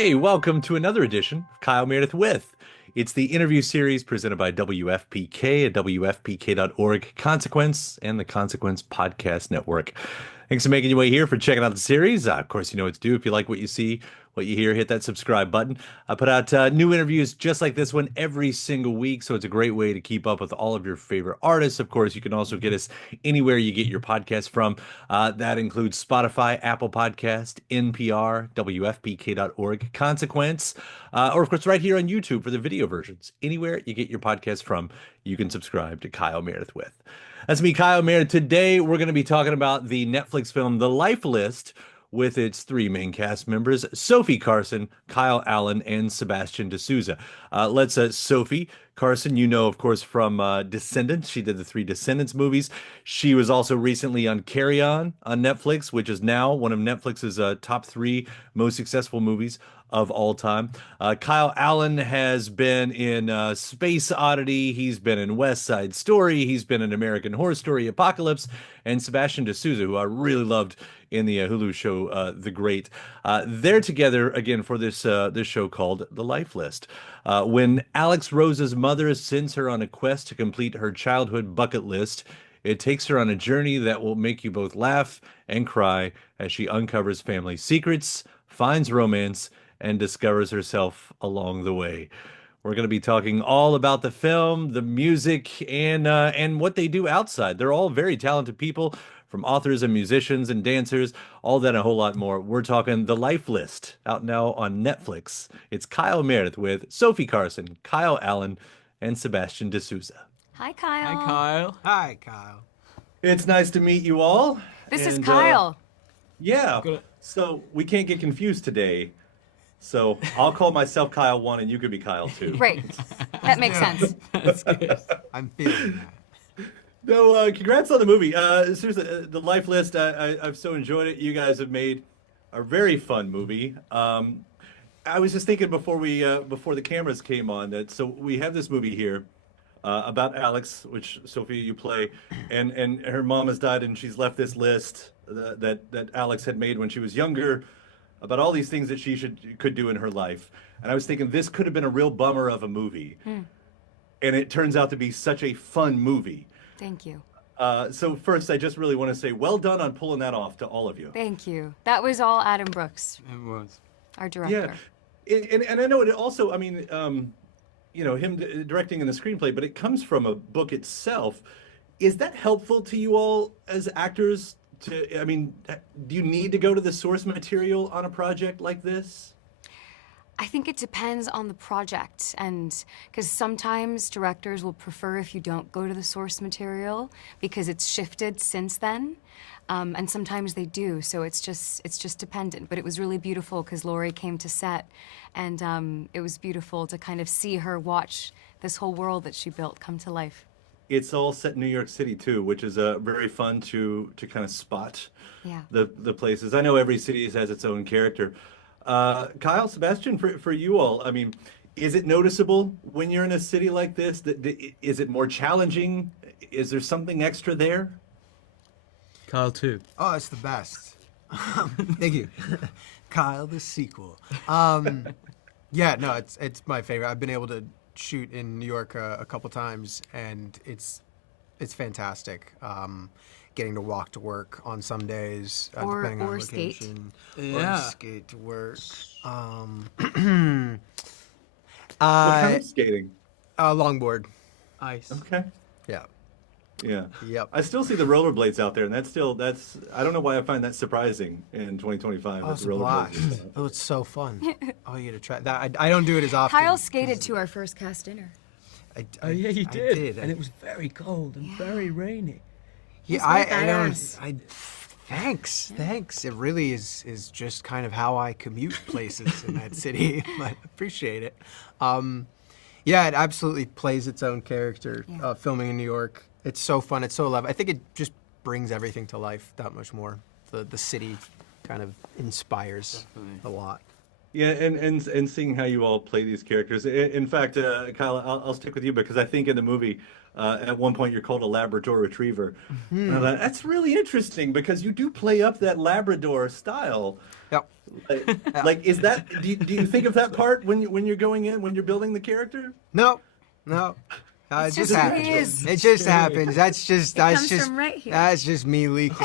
Hey, welcome to another edition of Kyle Meredith with. It's the interview series presented by WFPK at WFPK.org, Consequence, and the Consequence Podcast Network. Thanks for making your way here for checking out the series. Of course, you know what to do. If you like what you see, what you hear, hit that subscribe button. I put out new interviews just like this one every single week, so it's a great way to keep up with all of your favorite artists. Of course, you can also get us anywhere you get your podcast from. That includes Spotify, Apple Podcast, NPR, WFPK.org, Consequence, or of course right here on YouTube for the video versions. Anywhere you get your podcast from, you can subscribe to Kyle Meredith with. That's me, Kyle Meredith. Today, we're going to be talking about the Netflix film The Life List with its three main cast members, Sofia Carson, Kyle Allen, and Sebastian de Souza. Sophie Carson, you know, of course, from Descendants. She did the three Descendants movies. She was also recently on Carry On Netflix, which is now one of Netflix's top three most successful movies of all time. Kyle Allen has been in Space Oddity. He's been in West Side Story. He's been in American Horror Story Apocalypse. And Sebastian de Souza, who I really loved in the Hulu show The Great. They're together again for this show called The Life List. When Alex Rose's mother sends her on a quest to complete her childhood bucket list, it takes her on a journey that will make you both laugh and cry as she uncovers family secrets, finds romance, and discovers herself along the way. We're going to be talking all about the film, the music, and what they do outside. They're all very talented people, from authors and musicians and dancers, all that and a whole lot more. We're talking The Life List, out now on Netflix. It's Kyle Meredith with Sofia Carson, Kyle Allen, and Sebastian de Souza. Hi, Kyle. Hi, Kyle. Hi, Kyle. It's nice to meet you all. This is Kyle. Yeah, so we can't get confused today. So I'll call myself Kyle 1 and you could be Kyle 2. Right. That makes sense. That's good. I'm feeling that. No, congrats on the movie. Seriously, The Life List, I've so enjoyed it. You guys have made a very fun movie. I was just thinking before the cameras came on that so we have this movie here about Alex, which Sophia you play, and her mom has died and she's left this list that Alex had made when she was younger about all these things that she could do in her life. And I was thinking this could have been a real bummer of a movie. And it turns out to be such a fun movie. Thank you. So first, I just really want to say well done on pulling that off to all of you. Thank you. That was all Adam Brooks, It was. our director. Yeah. And I know it also, I mean, you know, him directing in the screenplay, but it comes from a book itself. Is that helpful to you all as actors? I mean, do you need to go to the source material on a project like this? I think it depends on the project, and because sometimes directors will prefer if you don't go to the source material because it's shifted since then, and sometimes they do. So it's just dependent. But it was really beautiful because Laurie came to set, and it was beautiful to kind of see her watch this whole world that she built come to life. It's all set in New York City too, which is very fun to kind of spot the places. I know every city has its own character. Kyle, Sebastian, for you all, I mean, is it noticeable when you're in a city like this? Is it more challenging? Is there something extra there? Kyle, too. Oh, it's the best. Thank you. Kyle, the sequel. Yeah, no, it's my favorite. I've been able to shoot in New York a couple times, and it's fantastic. Getting to walk to work on some days, depending on location. Yeah. Or skate to work. What kind of skating? Longboard. Ice. Okay. Yeah. Yeah. Yep. I still see the rollerblades out there, and that's I don't know why I find that surprising in 2025. Oh, with it's a blast. rollerblades. Oh, it's so fun. Oh, you gotta try that. I don't do it as often. Kyle skated to our first cast dinner. Oh, yeah, you I did. did. And it was very cold and very rainy. He's Yeah, my I don't. badass. Thanks. It really is just kind of how I commute places in that city. I appreciate it. Yeah, it absolutely plays its own character. Yeah. Filming in New York, it's so fun. It's so alive. I think it just brings everything to life that much more. The city kind of inspires Definitely. a lot. Yeah, and seeing how you all play these characters. In fact, Kyle, I'll stick with you because I think in the movie, At one point, you're called a Labrador Retriever. And I thought, that's really interesting because you do play up that Labrador style. Yep. Like, is that? Do you think of that part when you're going in when you're building the character? No. It just happens. It just happens. That's just from right here. that's just me leaking.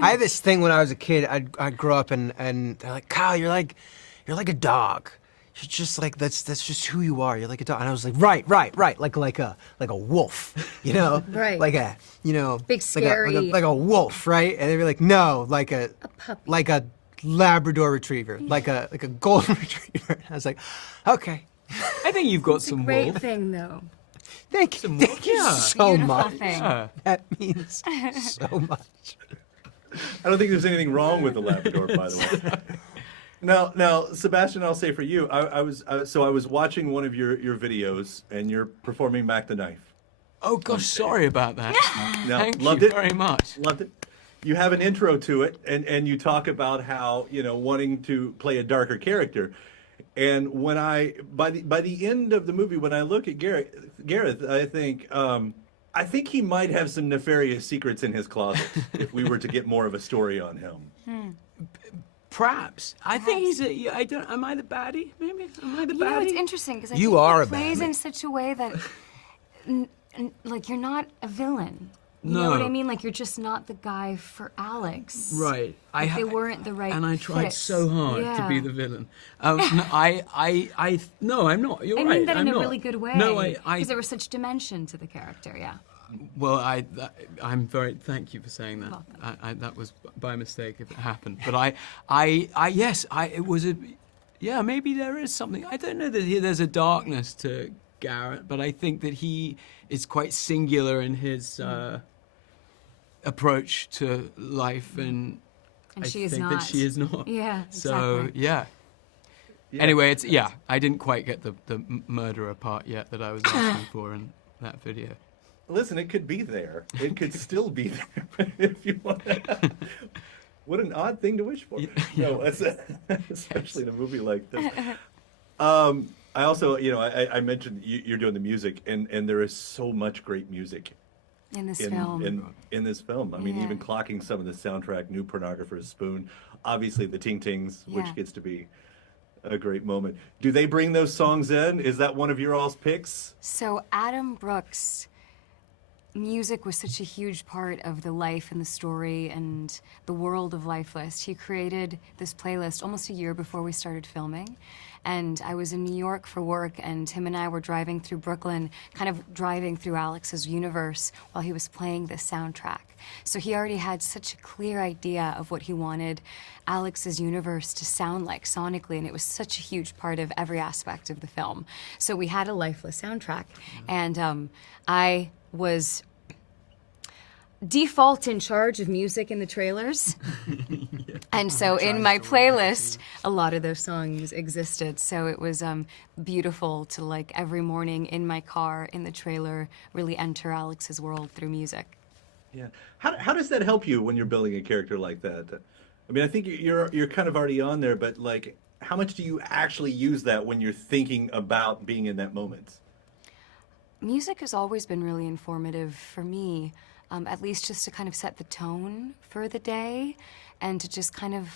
I had this thing when I was a kid. I'd grow up and they're like, Kyle, you're like a dog. You're just like that's just who you are. You're like a dog. And I was like, right. Like a wolf, you know? Right. Like a Big scary. like a wolf, right? And they'd be like, no, like a puppy. like a Labrador Retriever, like a golden retriever. And I was like, okay. I think you've got some Great wolf. thing, though. Thank you Yeah. so Beautiful much. thing. Yeah. That means so much. I don't think there's anything wrong with the Labrador, by the way. Now, Sebastian, I'll say for you, I was watching one of your videos, and you're performing Mac the Knife. Oh gosh, sorry about that. Now, Thank loved you it. very much. Loved it. You have an intro to it, and you talk about how wanting to play a darker character. And when by the end of the movie, when I look at Gareth, I think he might have some nefarious secrets in his closet if we were to get more of a story on him. Perhaps. I think he's a. I don't. Am I the baddie? Maybe. Am I the You know, it's baddie? interesting because You are a he plays baddie. in such a way that, like, you're not a villain. You know what I No. mean? Like, you're just not the guy for Alex. Right. Like, they weren't the right And I tried fit. so hard to be Yeah. the villain. No, no, I'm not. You're I right. mean that I'm in a not. really good way. No, because there was such dimension to the character. Yeah. Well, I'm very. Thank you for saying that. That was by mistake if it happened. But yes, it was a. Yeah, maybe there is something. I don't know that there's a darkness to Garrett, but I think that he is quite singular in his approach to life, and I she is think not. that she is not. Yeah. So Exactly. yeah. Anyway, I didn't quite get the murderer part yet that I was asking for in that video. Listen, it could be there. It could still be there if you want. What an odd thing to wish for. No, especially in a movie like this. I also, I mentioned you're doing the music, and there is so much great music In this film. in this film. I mean, Yeah. even clocking some of the soundtrack, New Pornographer's Spoon, obviously the Ting Tings, which Yeah. gets to be a great moment. Do they bring those songs in? Is that one of your all's picks? So Adam Brooks, music was such a huge part of the life and the story and the world of Lifeless. He created this playlist almost a year before we started filming. And I was in New York for work, and him and I were driving through Brooklyn, kind of driving through Alex's universe while he was playing this soundtrack. So he already had such a clear idea of what he wanted Alex's universe to sound like sonically, and it was such a huge part of every aspect of the film. So we had a Lifeless soundtrack, and I was default in charge of music in the trailers. And so in my playlist, a lot of those songs existed. So it was beautiful to, like, every morning in my car, in the trailer, really enter Alex's world through music. Yeah. How does that help you when you're building a character like that? I mean, I think you're kind of already on there, but, like, how much do you actually use that when you're thinking about being in that moment? Music has always been really informative for me, at least just to kind of set the tone for the day and to just kind of,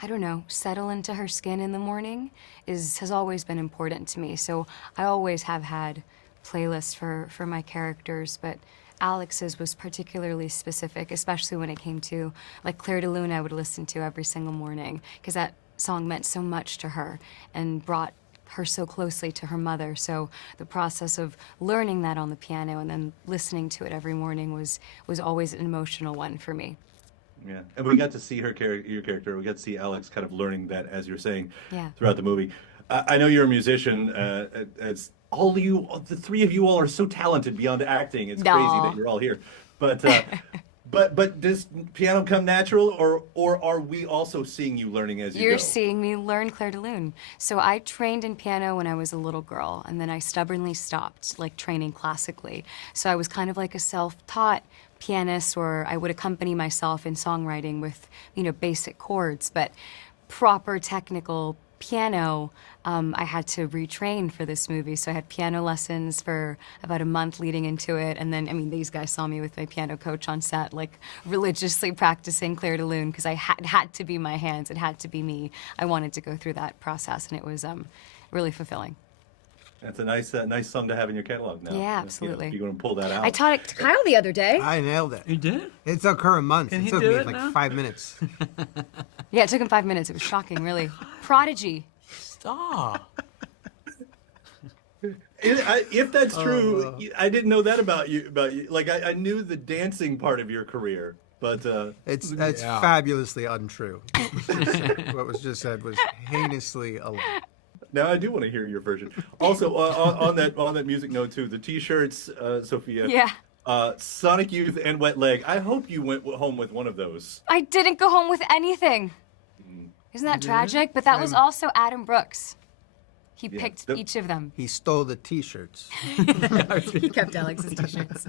I don't know, settle into her skin in the morning has always been important to me. So I always have had playlists for my characters, but Alex's was particularly specific, especially when it came to, like, Clair de Lune I would listen to every single morning because that song meant so much to her and brought her so closely to her mother. So the process of learning that on the piano and then listening to it every morning was always an emotional one for me. Yeah, and we got to see your character. We got to see Alex kind of learning that, as you're saying, Yeah. throughout the movie. I know you're a musician. As all of you, the three of you all are so talented beyond acting. It's crazy Aw. that you're all here. But but does piano come natural, or are we also seeing you learning as you You're go? seeing me learn Clair de Lune. So I trained in piano when I was a little girl, and then I stubbornly stopped, like, training classically. So I was kind of like a self-taught pianist, or I would accompany myself in songwriting with, basic chords, but proper technical piano, I had to retrain for this movie. So I had piano lessons for about a month leading into it. And then, I mean, these guys saw me with my piano coach on set, like religiously practicing Clair de Lune, because it had to be my hands. It had to be me. I wanted to go through that process, and it was really fulfilling. That's a nice song to have in your catalog now. Yeah, absolutely. You're going to pull that out. I taught it to Kyle the other day. I nailed it. You did? It took her a month. Can It he took do me it like now? 5 minutes. Yeah, it took him 5 minutes. It was shocking, really. Prodigy. Star. If that's true, I didn't know that about you. Like I knew the dancing part of your career, but It's Yeah. fabulously untrue. What was just said was heinously a lie. now I do want to hear your version. Also, on that music note too, the T-shirts, Sophia. Yeah. Sonic Youth and Wet Leg. I hope you went home with one of those. I didn't go home with anything. Isn't that tragic? But that was also Adam Brooks. He picked each of them. He stole the T-shirts. He kept Alex's t-shirts.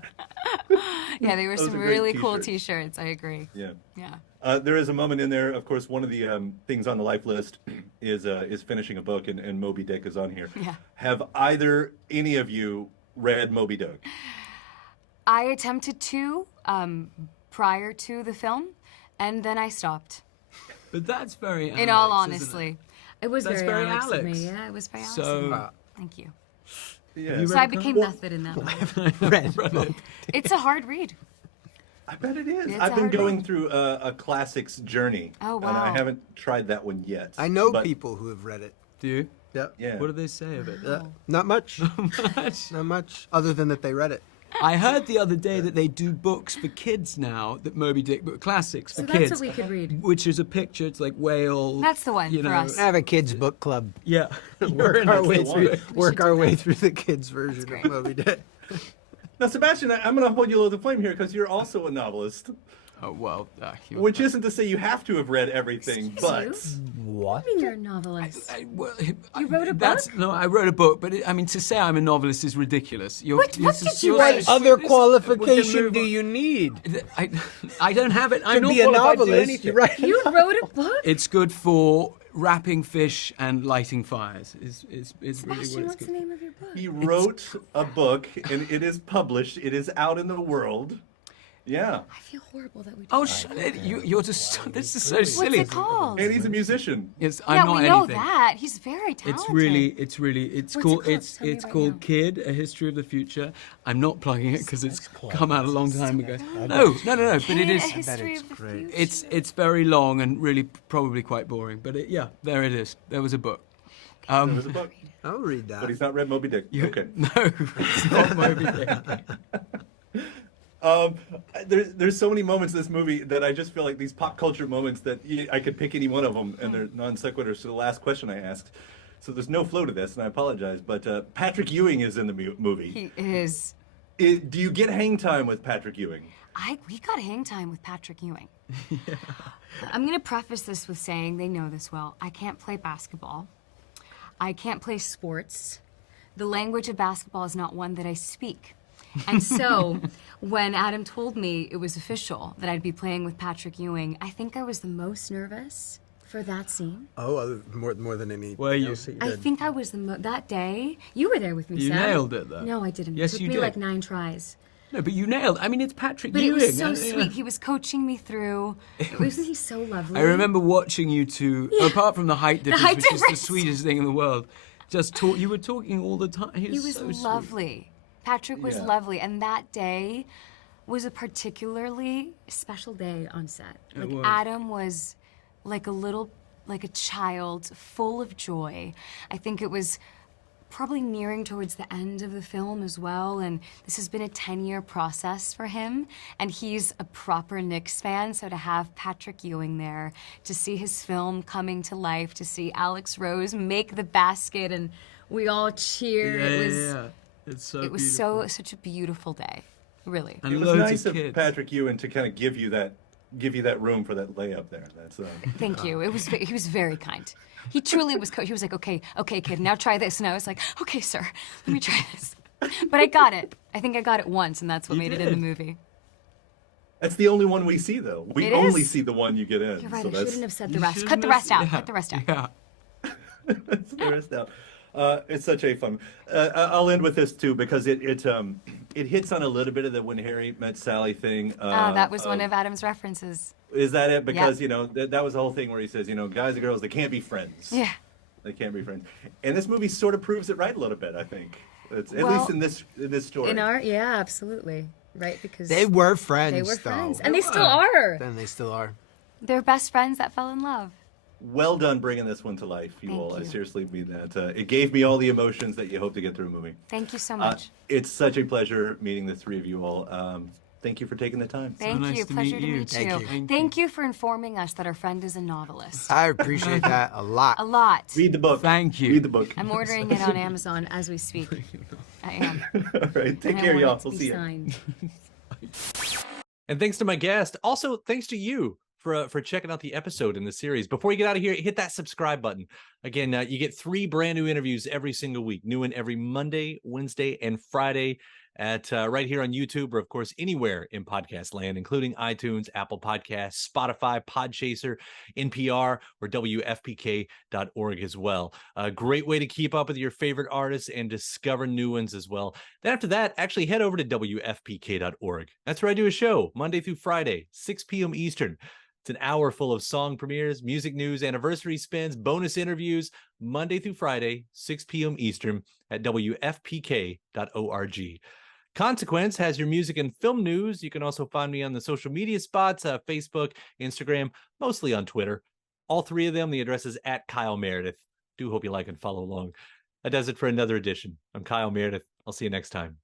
Yeah, they were Those some are great really cool t-shirts. t-shirts. I agree. Yeah. Yeah. There is a moment in there. Of course, one of the things on the life list is finishing a book, and Moby Dick is on here. Yeah. Have any of you read Moby Dick? I attempted to prior to the film, and then I stopped. But that's very Alex, In all isn't it? honesty, it was That's very very Alex, of Alex. me. Yeah, it was very Alex. So- of me. Thank you. Yeah. you So read I the became comic? method in that way. Red. It's a hard read. I bet it is. It's I've been hard going read. through a classics journey. Oh, And I wow. haven't tried that one yet. I know but- people who have read it. Do you? Yep. Yeah. What do they say of it? Not much. Not much. Other than that they read it. I heard the other day that they do books for kids now, that Moby Dick, but classics for So kids. that's what we could read. Which is a picture, it's like whale. That's the one you for know. us. I have a kids book club. Yeah. Work our way kids' through. one. Work our way through the kids' version of Moby Dick. Now, Sebastian, I'm going to hold you low to the flame here because you're also a novelist, Oh, well. which isn't to say you have to have read everything, but What? You're a novelist. You wrote a book? No, I wrote a book, but I mean, to say I'm a novelist is ridiculous. What did you What write? other qualification do you need I don't have it. I'm to not be a qualified to do novelist? anything. Right? You wrote a book? It's good for wrapping fish and lighting fires. Is really Sebastian, what it's what's good the name of your book? he wrote a book and it is published. It is out in the world. Yeah. I feel horrible that we did Oh, that. you're just. This is so What's silly. it called? And he's a musician. Yes, Yeah, I'm not we know anything. that. He's very talented. It's What's it called called? it's Tell me it's right called now. Kid: A History of the Future. I'm not plugging it because it's come out a long time ago. No, but it Kid, is. A History of the Future. It's very long and really probably quite boring. But yeah, there it is. There was a book. There was a book, I'll read that. but he's not read Moby Dick. Okay. No, it's not Moby Dick. There's so many moments in this movie that I just feel like these pop culture moments that I could pick any one of them, and they're non sequiturs to the last question I asked. So there's no flow to this, and I apologize. But Patrick Ewing is in the movie. He is. Do you get hang time with Patrick Ewing? We got hang time with Patrick Ewing. I'm going to preface this with saying they know this well. I can't play basketball. I can't play sports. The language of basketball is not one that I speak. And so, when Adam told me it was official that I'd be playing with Patrick Ewing, I think I was the most nervous for that scene. Oh, more than any. Were you? else that I did. think I was that day. You were there with me, You Sam. nailed it, though. No, I didn't. Yes, it took you me did. like 9 tries. No, but you nailed. I mean, it's Patrick But Ewing. it was so yeah. sweet. He was coaching me through. Wasn't he so lovely? I remember watching you two. Apart from the height difference, height which is the difference. sweetest thing in the world. Just talk. You were talking all the time. He was so sweet. lovely. Patrick was Yeah. lovely, and that day was a particularly special day on set. Like was. Adam was like a child, full of joy. I think it was probably nearing towards the end of the film as well, and this has been a 10-year process for him, and he's a proper Knicks fan, so to have Patrick Ewing there, to see his film coming to life, to see Alex Rose make the basket, and we all cheer. Yeah. It's so. It was beautiful. such a beautiful day, really. And It was loads nice of of kids. Patrick Ewing to kind of give you that room for that layup there. That's Thank you. He was very kind. He truly was. He was like, okay, kid, now try this, and I was like, okay, sir, let me try this. But I got it. I think I got it once, and that's what You made it in did. the movie. That's the only one we see, though. We It only is. see the one you get in. You're right. So I that's- shouldn't have said You the rest. shouldn't Cut the have rest out. yeah, Cut the rest out. Yeah. That's the rest out. It's such a fun. I'll end with this too because it hits on a little bit of the When Harry Met Sally thing. That was one of Adam's references. Is that it? Because Yep. that was the whole thing where he says guys and girls, they can't be friends. Yeah. They can't be friends. And this movie sort of proves it right a little bit. I think it's at Well, least in this story. Yeah, absolutely. Right, because They were friends. they were though. friends, and they still are. Then they still are. They're best friends that fell in love. Well done bringing this one to life, you Thank all. I you. seriously mean that. It gave me all the emotions that you hope to get through a movie. Thank you so much. It's such a pleasure meeting the three of you all. Thank you for taking the time. Thank nice you. to Pleasure meet to you. meet Thank you. you. Thank you for informing us that our friend is a novelist. I appreciate that a lot. A lot. Read the book. Thank you. Read the book. I'm ordering it on Amazon as we speak. I am. All right. Take And I care, want y'all. it to We'll be see you. signed. And thanks to my guest. Also, thanks to you for checking out the episode in the series. Before you get out of here, hit that subscribe button. Again, you get 3 brand new interviews every single week. New one every Monday, Wednesday, and Friday at right here on YouTube, or of course anywhere in podcast land, including iTunes, Apple Podcasts, Spotify, Podchaser, NPR, or WFPK.org as well. A great way to keep up with your favorite artists and discover new ones as well. Then after that, actually head over to WFPK.org. That's where I do a show Monday through Friday, 6 p.m. Eastern. It's an hour full of song premieres, music news, anniversary spins, bonus interviews, Monday through Friday, 6 p.m. Eastern at WFPK.org. Consequence has your music and film news. You can also find me on the social media spots, Facebook, Instagram, mostly on Twitter. All 3 of them, the address is at Kyle Meredith. Do hope you like and follow along. That does it for another edition. I'm Kyle Meredith. I'll see you next time.